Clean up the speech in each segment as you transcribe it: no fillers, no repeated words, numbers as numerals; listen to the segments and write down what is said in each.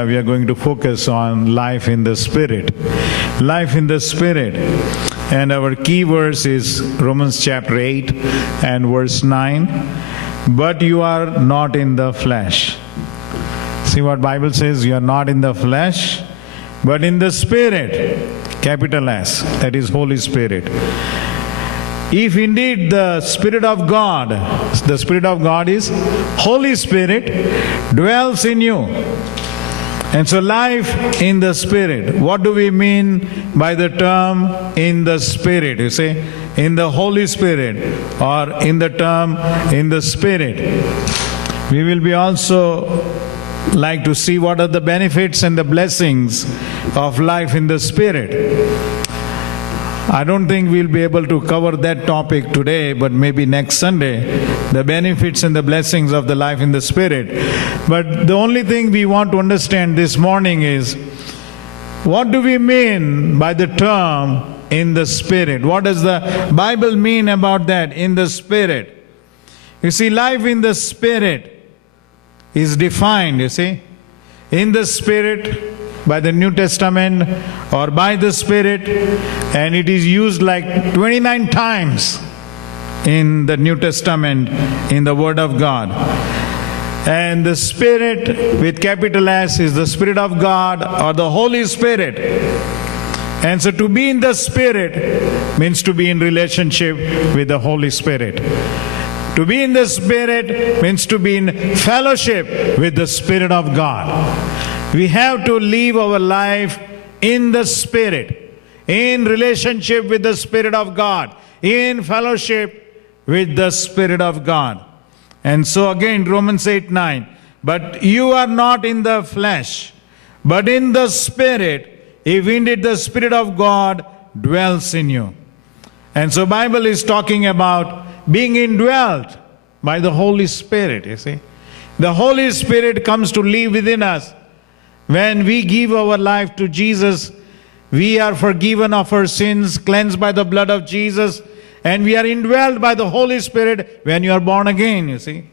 We are going to focus on life in the Spirit. Life in the Spirit. And our key verse is Romans chapter 8 and verse 9. But you are not in the flesh. See what Bible says? You are not in the flesh, but in the Spirit. Capital S. That is Holy Spirit. If indeed the Spirit of God is Holy Spirit, dwells in you. And so life in the Spirit. What do we mean by the term in the Spirit? You say, in the Holy Spirit, or in the term in the Spirit. We will be also like to see what are the benefits and the blessings of life in the Spirit. I don't think we'll be able to cover that topic today, but maybe next Sunday, the benefits and the blessings of the life in the Spirit. But the only thing we want to understand this morning is, what do we mean by the term in the Spirit? What does the Bible mean about that, in the Spirit? You see, life in the Spirit is defined, you see, in the Spirit, by the New Testament or by the Spirit, and it is used like 29 times in the New Testament in the Word of God. And the Spirit with capital S is the Spirit of God or the Holy Spirit. And so to be in the Spirit means to be in relationship with the Holy Spirit. To be in the Spirit means to be in fellowship with the Spirit of God. We have to live our life in the Spirit, in relationship with the Spirit of God, in fellowship with the Spirit of God. And so again, Romans 8:9, but you are not in the flesh, but in the Spirit, if indeed the Spirit of God dwells in you. And so Bible is talking about being indwelt by the Holy Spirit, you see. The Holy Spirit comes to live within us. When we give our life to Jesus, we are forgiven of our sins, cleansed by the blood of Jesus, and we are indwelt by the Holy Spirit when you are born again, you see.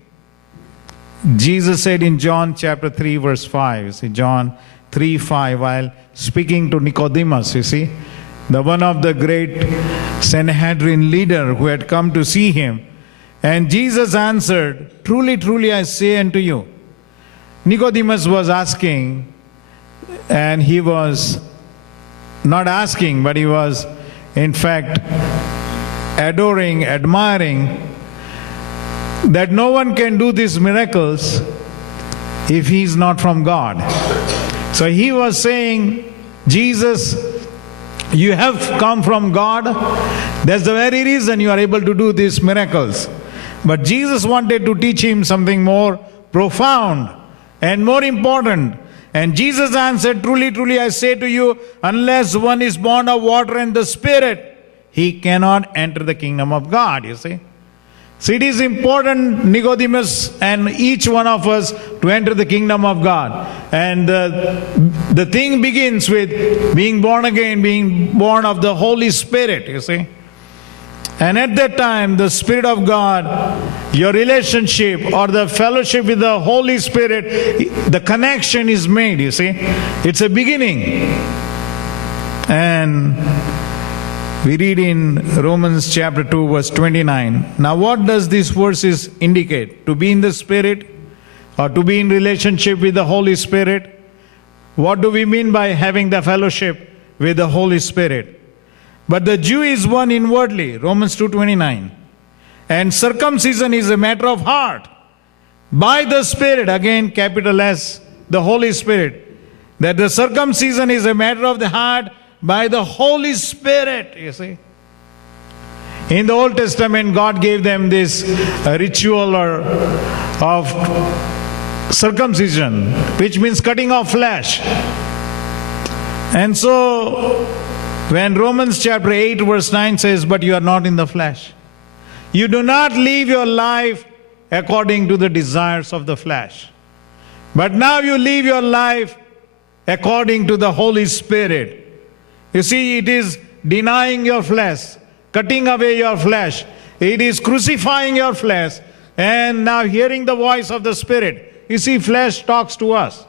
Jesus said in John chapter 3 verse 5, you see, John 3:5, while speaking to Nicodemus, you see, the one of the great Sanhedrin leader who had come to see him. And Jesus answered, truly, truly I say unto you. Nicodemus was asking, and he was not asking, but he was in fact adoring, admiring that no one can do these miracles if he is not from God. So he was saying, Jesus, you have come from God. That's the very reason you are able to do these miracles. But Jesus wanted to teach him something more profound and more important. And Jesus answered, truly, truly, I say to you, unless one is born of water and the Spirit, he cannot enter the kingdom of God, you see. So it is important, Nicodemus and each one of us, to enter the kingdom of God. And the thing begins with being born again, being born of the Holy Spirit, you see. And at that time, the Spirit of God, your relationship or the fellowship with the Holy Spirit, the connection is made, you see. It's a beginning. And we read in Romans chapter 2 verse 29. Now what does these verses indicate? To be in the Spirit or to be in relationship with the Holy Spirit? What do we mean by having the fellowship with the Holy Spirit? But the Jew is one inwardly, Romans 2:29. And circumcision is a matter of heart, by the Spirit, again capital S, the Holy Spirit. That the circumcision is a matter of the heart by the Holy Spirit, you see. In the Old Testament, God gave them this ritual of circumcision, which means cutting off flesh. And so, when Romans chapter 8 verse 9 says, but you are not in the flesh. You do not live your life according to the desires of the flesh. But now you live your life according to the Holy Spirit. You see, it is denying your flesh, cutting away your flesh. It is crucifying your flesh and now hearing the voice of the Spirit. You see, flesh talks to us.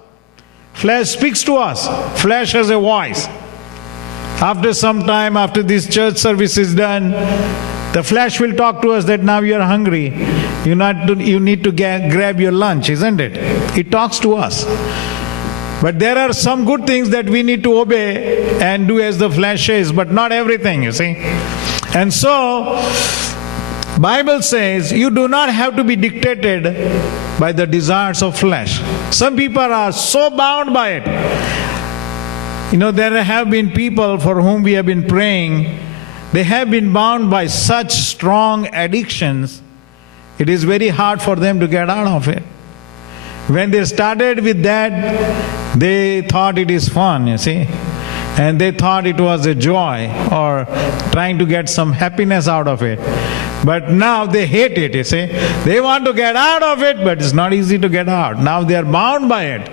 Flesh speaks to us. Flesh has a voice. After some time, after this church service is done, the flesh will talk to us that now you are hungry. You need to grab your lunch, isn't it? It talks to us. But there are some good things that we need to obey and do as the flesh says, but not everything, you see. And so, Bible says you do not have to be dictated by the desires of flesh. Some people are so bound by it. You know, there have been people for whom we have been praying. They have been bound by such strong addictions. It is very hard for them to get out of it. When they started with that, they thought it is fun, you see. And they thought it was a joy or trying to get some happiness out of it. But now they hate it, you see. They want to get out of it, but it's not easy to get out. Now they are bound by it.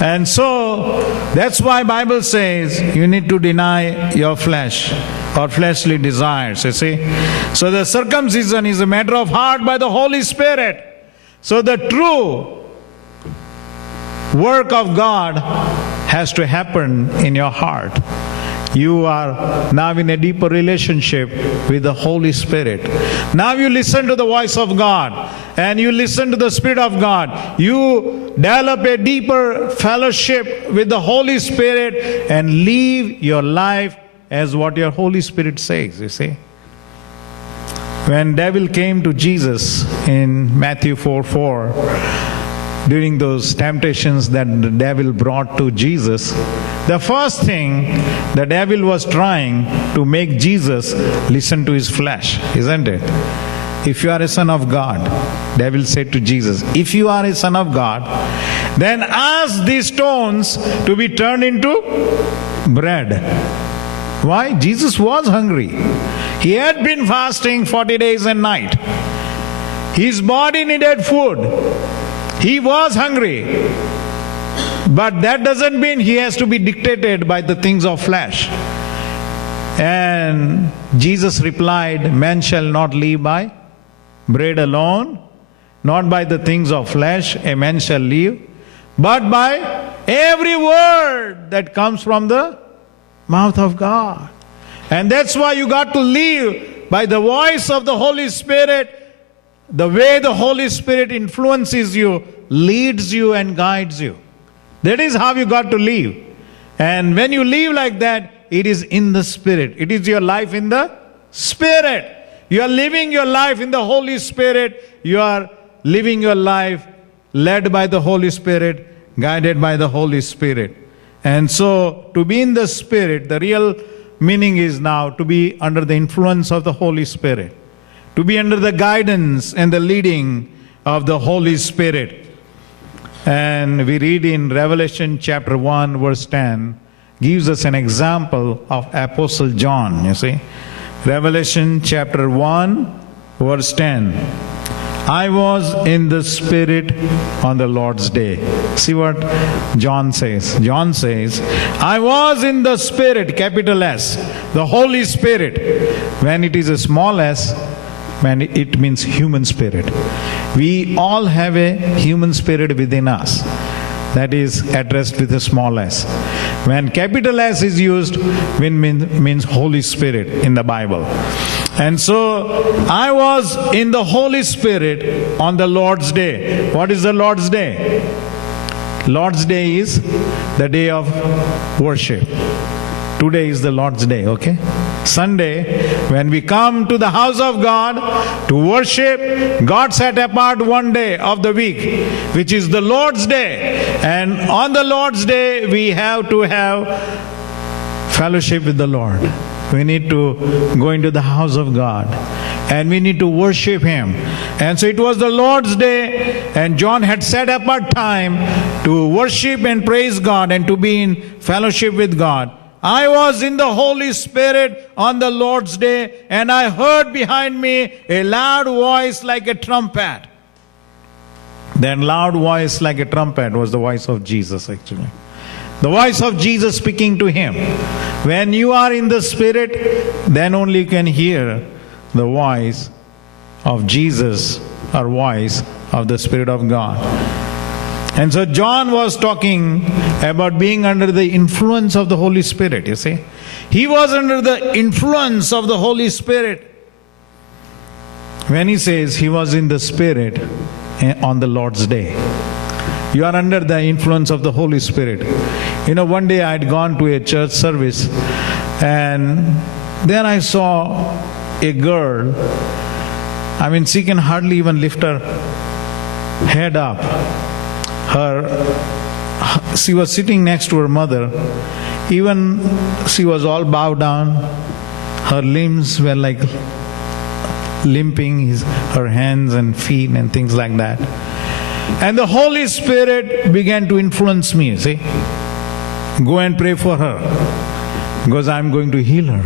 And so, that's why Bible says you need to deny your flesh or fleshly desires, you see. So the circumcision is a matter of heart by the Holy Spirit. So the true work of God has to happen in your heart. You are now in a deeper relationship with the Holy Spirit. Now you listen to the voice of God and you listen to the Spirit of God. You develop a deeper fellowship with the Holy Spirit and live your life as what your Holy Spirit says, you see. When devil came to Jesus in Matthew 4:4, during those temptations that the devil brought to Jesus, the first thing the devil was trying to make Jesus listen to his flesh, isn't it? If you are a son of God, devil said to Jesus, if you are a son of God, then ask these stones to be turned into bread. Why? Jesus was hungry. He had been fasting 40 days and night. His body needed food. He was hungry. But that doesn't mean he has to be dictated by the things of flesh. And Jesus replied, man shall not live by bread alone, not by the things of flesh, a man shall live, but by every word that comes from the mouth of God. And that's why you got to live by the voice of the Holy Spirit, the way the Holy Spirit influences you, leads you and guides you. That is how you got to live. And when you live like that, it is in the Spirit. It is your life in the Spirit. You are living your life in the Holy Spirit. You are living your life led by the Holy Spirit, guided by the Holy Spirit. And so, to be in the Spirit, the real meaning is now to be under the influence of the Holy Spirit, to be under the guidance and the leading of the Holy Spirit. And we read in Revelation chapter 1 verse 10, gives us an example of Apostle John, you see. Revelation chapter 1 verse 10. I was in the Spirit on the Lord's day. See what John says. John says, I was in the Spirit, capital S, the Holy Spirit. When it is a small s, when it means human spirit. We all have a human spirit within us that is addressed with a small s. When capital S is used, it means Holy Spirit in the Bible. And so, I was in the Holy Spirit on the Lord's day. What is the Lord's day? Lord's day is the day of worship. Today is the Lord's day, okay? Sunday, when we come to the house of God to worship, God set apart one day of the week, which is the Lord's day. And on the Lord's day, we have to have fellowship with the Lord. We need to go into the house of God and we need to worship Him. And so it was the Lord's day, and John had set apart time to worship and praise God and to be in fellowship with God. I was in the Holy Spirit on the Lord's day, and I heard behind me a loud voice like a trumpet. That loud voice like a trumpet was the voice of Jesus, actually. The voice of Jesus speaking to him. When you are in the Spirit, then only you can hear the voice of Jesus or voice of the Spirit of God. And so John was talking about being under the influence of the Holy Spirit, you see. He was under the influence of the Holy Spirit when he says he was in the Spirit on the Lord's day. You are under the influence of the Holy Spirit. You know, one day I had gone to a church service, and then I saw a girl. I mean, she can hardly even lift her head up. She was sitting next to her mother. Even she was all bowed down. Her limbs were like limping, her hands and feet and things like that. And the Holy Spirit began to influence me, see. Go and pray for her, because I'm going to heal her.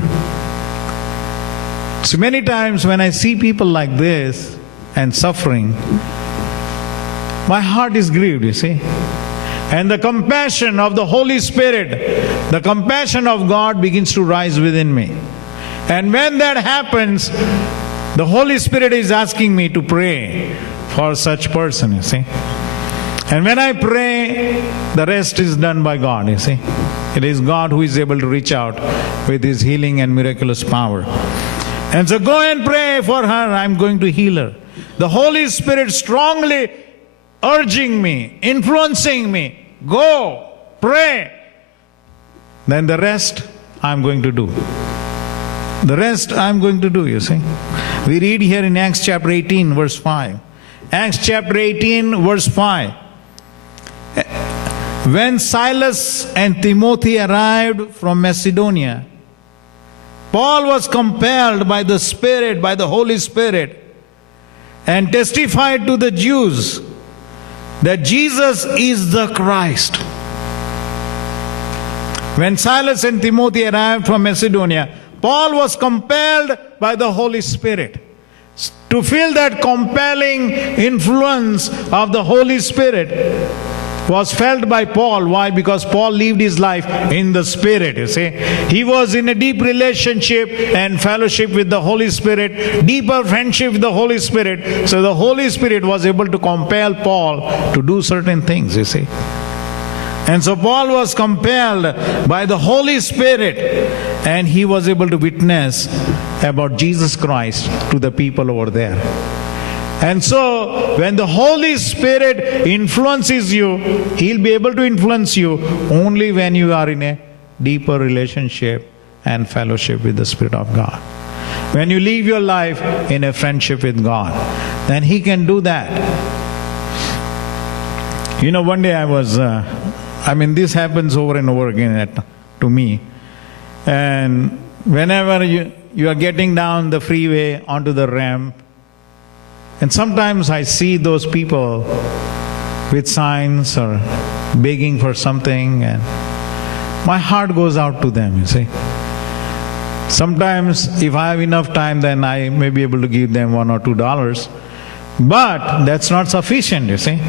So many times when I see people like this and suffering, my heart is grieved, you see. And the compassion of the Holy Spirit, the compassion of God begins to rise within me. And when that happens, the Holy Spirit is asking me to pray for such person, you see. And when I pray, the rest is done by God, you see. It is God who is able to reach out with His healing and miraculous power. And so go and pray for her, I'm going to heal her. The Holy Spirit strongly urging me, influencing me, go, pray. Then the rest I'm going to do. The rest I'm going to do, you see. We read here in Acts chapter 18, verse 5. Acts chapter 18, verse 5. When Silas and Timothy arrived from Macedonia, Paul was compelled by the Spirit, by the Holy Spirit, and testified to the Jews that Jesus is the Christ. When Silas and Timothy arrived from Macedonia, Paul was compelled by the Holy Spirit. To feel that compelling influence of the Holy Spirit was felt by Paul. Why? Because Paul lived his life in the Spirit, you see. He was in a deep relationship and fellowship with the Holy Spirit, deeper friendship with the Holy Spirit. So the Holy Spirit was able to compel Paul to do certain things, you see. And so Paul was compelled by the Holy Spirit, and he was able to witness about Jesus Christ to the people over there. And so when the Holy Spirit influences you, He'll be able to influence you only when you are in a deeper relationship and fellowship with the Spirit of God. When you live your life in a friendship with God, then He can do that. You know, one day I was, this happens over and over again to me. And whenever you are getting down the freeway onto the ramp, and sometimes I see those people with signs or begging for something, and my heart goes out to them, you see. Sometimes if I have enough time, then I may be able to give them $1 or $2. But that's not sufficient, you see.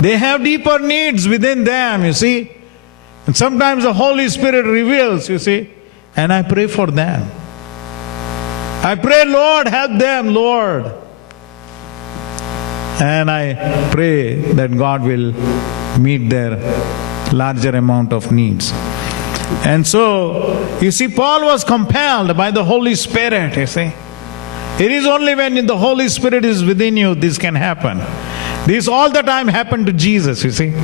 They have deeper needs within them, you see. And sometimes the Holy Spirit reveals, you see, and I pray for them. I pray, Lord, help them, Lord. And I pray that God will meet their larger amount of needs. And so, you see, Paul was compelled by the Holy Spirit, you see. It is only when the Holy Spirit is within you this can happen. This all the time happened to Jesus, you see.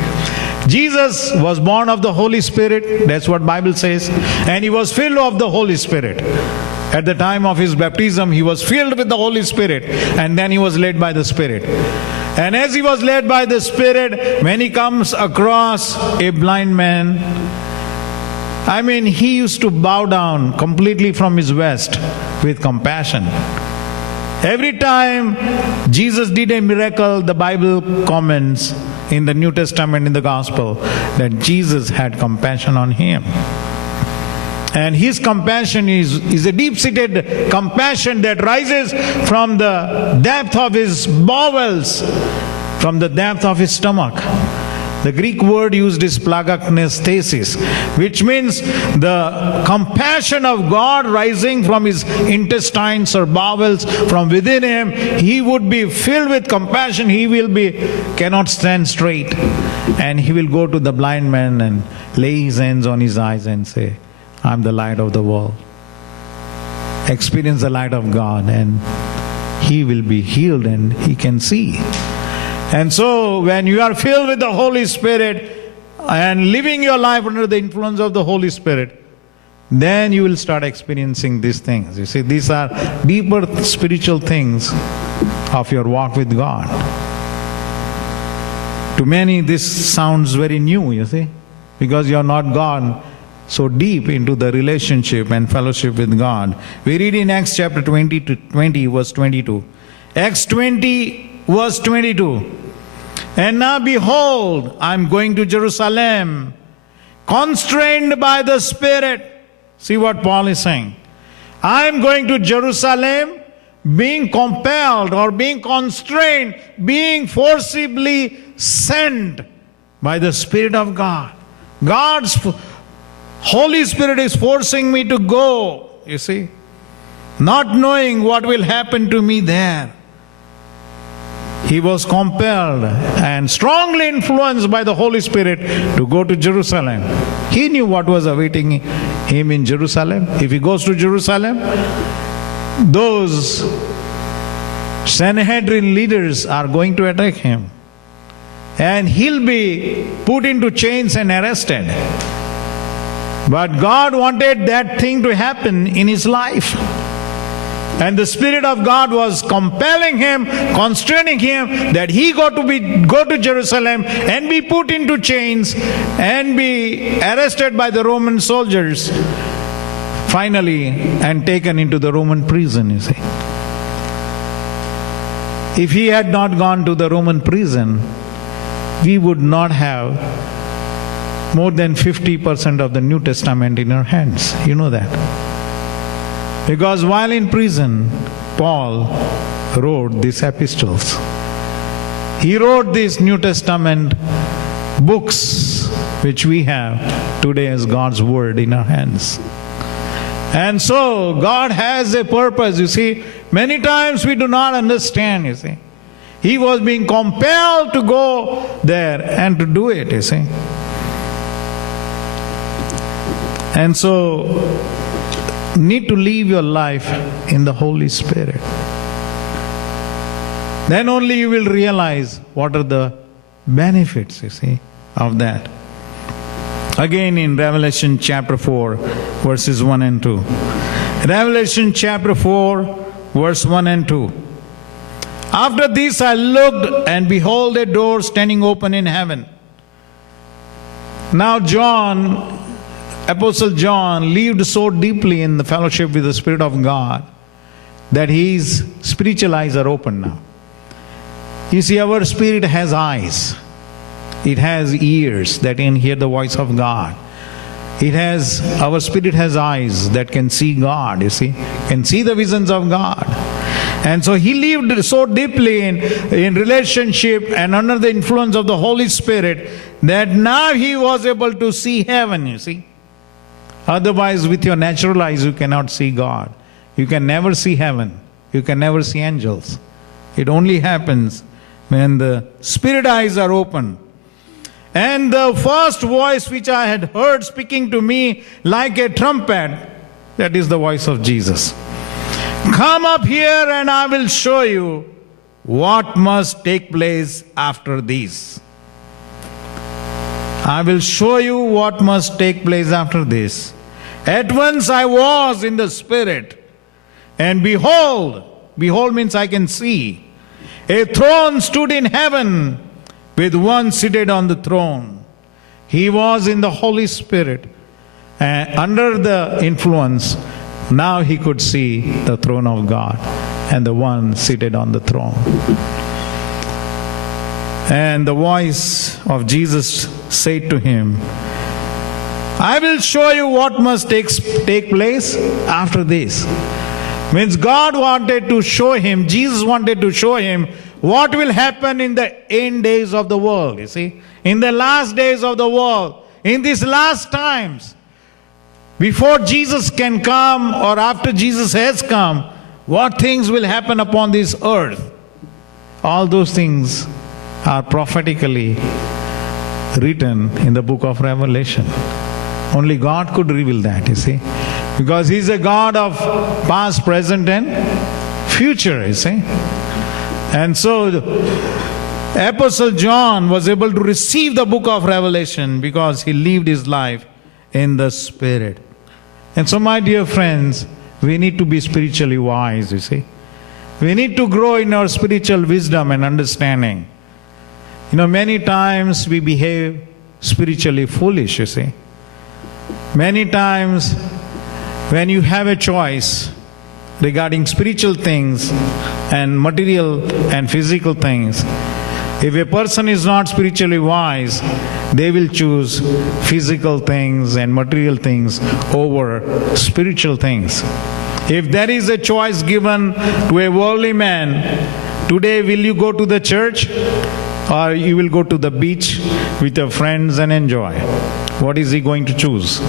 Jesus was born of the Holy Spirit, that's what Bible says, and He was filled of the Holy Spirit. At the time of His baptism, He was filled with the Holy Spirit, and then He was led by the Spirit. And as He was led by the Spirit, when He comes across a blind man, He used to bow down completely from His waist with compassion. Every time Jesus did a miracle, the Bible comments in the New Testament, in the Gospel, that Jesus had compassion on him. And His compassion is a deep-seated compassion that rises from the depth of His bowels, from the depth of His stomach. The Greek word used is plagaknesthesis, which means the compassion of God rising from his intestines or bowels from within him. He would be filled with compassion. Cannot stand straight. And he will go to the blind man and lay his hands on his eyes and say, I'm the light of the world. Experience the light of God, and he will be healed and he can see. And so when you are filled with the Holy Spirit and living your life under the influence of the Holy Spirit, then you will start experiencing these things. You see, these are deeper spiritual things of your walk with God. To many, this sounds very new, you see, because you are not gone so deep into the relationship and fellowship with God. We read in Acts chapter 20 verse 22. Acts 20 verse 22. And now behold, I am going to Jerusalem, constrained by the Spirit. See what Paul is saying. I am going to Jerusalem, being compelled or being constrained, being forcibly sent by the Spirit of God. God's Holy Spirit is forcing me to go, you see, not knowing what will happen to me there. He was compelled and strongly influenced by the Holy Spirit to go to Jerusalem. He knew what was awaiting him in Jerusalem. If he goes to Jerusalem, those Sanhedrin leaders are going to attack him. And he'll be put into chains and arrested. But God wanted that thing to happen in his life. And the Spirit of God was compelling him, constraining him that he go to Jerusalem and be put into chains and be arrested by the Roman soldiers finally and taken into the Roman prison, you see. If he had not gone to the Roman prison, we would not have more than 50% of the New Testament in our hands. You know that. Because while in prison, Paul wrote these epistles. He wrote these New Testament books which we have today as God's Word in our hands. And so God has a purpose, you see. Many times we do not understand, you see. He was being compelled to go there and to do it, you see. And so need to live your life in the Holy Spirit. Then only you will realize what are the benefits, you see, of that. Again in Revelation chapter 4, verses 1 and 2. Revelation chapter 4, verse 1 and 2. After this I looked, and behold, a door standing open in heaven. Now John, Apostle John, lived so deeply in the fellowship with the Spirit of God that his spiritual eyes are open now. You see, our spirit has eyes. It has ears that can hear the voice of God. Our spirit has eyes that can see God, you see, can see the visions of God. And so he lived so deeply in relationship and under the influence of the Holy Spirit that now he was able to see heaven, you see. Otherwise, with your natural eyes, you cannot see God. You can never see heaven. You can never see angels. It only happens when the spirit eyes are open. And the first voice which I had heard speaking to me like a trumpet, that is the voice of Jesus. Come up here and I will show you what must take place after this. I will show you what must take place after this. At once I was in the Spirit, and behold means I can see, a throne stood in heaven with one seated on the throne. He was in the Holy Spirit, and under the influence, now he could see the throne of God and the one seated on the throne. And the voice of Jesus said to him, I will show you what must take place after this. Means God wanted to show him, Jesus wanted to show him what will happen in the end days of the world, you see. In the last days of the world, in these last times, before Jesus can come or after Jesus has come, what things will happen upon this earth? All those things are prophetically written in the book of Revelation. Only God could reveal that, you see. Because He's a God of past, present and future, you see. And so Apostle John was able to receive the book of Revelation because he lived his life in the Spirit. And so, my dear friends, we need to be spiritually wise, you see. We need to grow in our spiritual wisdom and understanding. You know, many times we behave spiritually foolish, you see. Many times when you have a choice regarding spiritual things and material and physical things, if a person is not spiritually wise, they will choose physical things and material things over spiritual things. If there is a choice given to a worldly man, today will you go to the church or you will go to the beach with your friends and enjoy? What is he going to choose?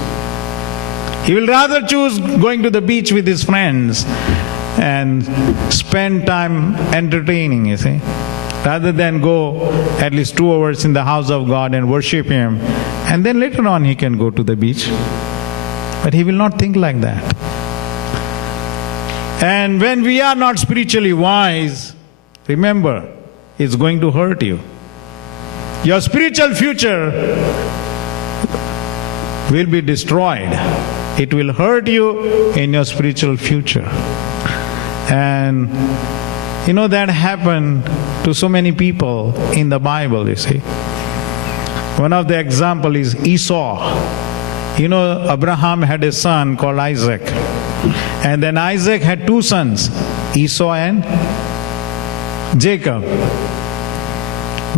He will rather choose going to the beach with his friends and spend time entertaining, you see, rather than go at least 2 hours in the house of God and worship Him, and then later on he can go to the beach. But he will not think like that. And when we are not spiritually wise, remember, it's going to hurt you. Your spiritual future will be destroyed. It will hurt you in your spiritual future. And you know, that happened to so many people in the Bible, you see. One of the example is Esau. You know, Abraham had a son called Isaac. And then Isaac had 2 sons, Esau and Jacob.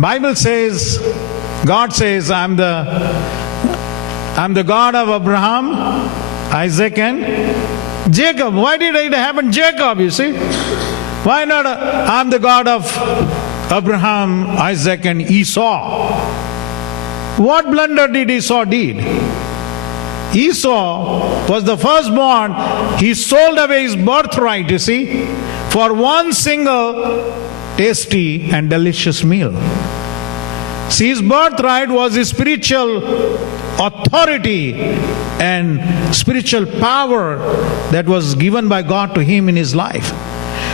Bible says, God says, I'm the God of Abraham, Isaac and Jacob. Why did it happen Jacob, you see? Why not I'm the God of Abraham, Isaac and Esau? What blunder did Esau did? Esau was the firstborn. He sold away his birthright, you see, for one single tasty and delicious meal. See, his birthright was his spiritual authority and spiritual power that was given by God to him in his life.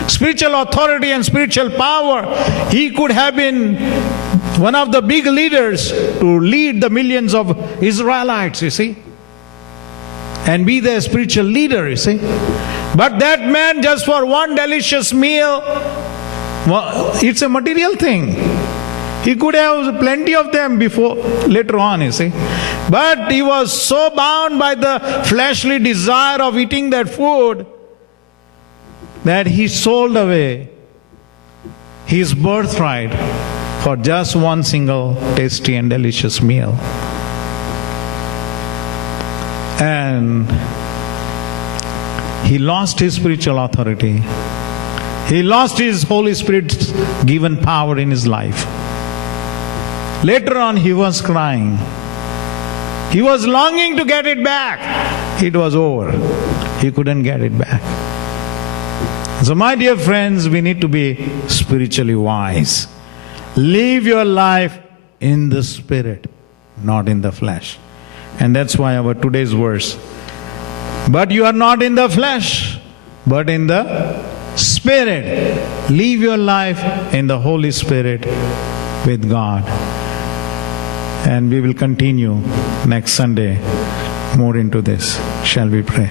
Spiritual authority and spiritual power. He could have been one of the big leaders to lead the millions of Israelites, you see, and be their spiritual leader, you see. But that man, just for one delicious meal, well, it's a material thing. He could have plenty of them before, later on, you see. But he was so bound by the fleshly desire of eating that food that he sold away his birthright for just one single tasty and delicious meal. And he lost his spiritual authority. He lost his Holy Spirit's given power in his life. Later on, he was crying. He was longing to get it back. It was over. He couldn't get it back. So, my dear friends, we need to be spiritually wise. Live your life in the Spirit, not in the flesh. And that's why our today's verse, but you are not in the flesh, but in the Spirit. Live your life in the Holy Spirit with God. And we will continue next Sunday more into this. Shall we pray?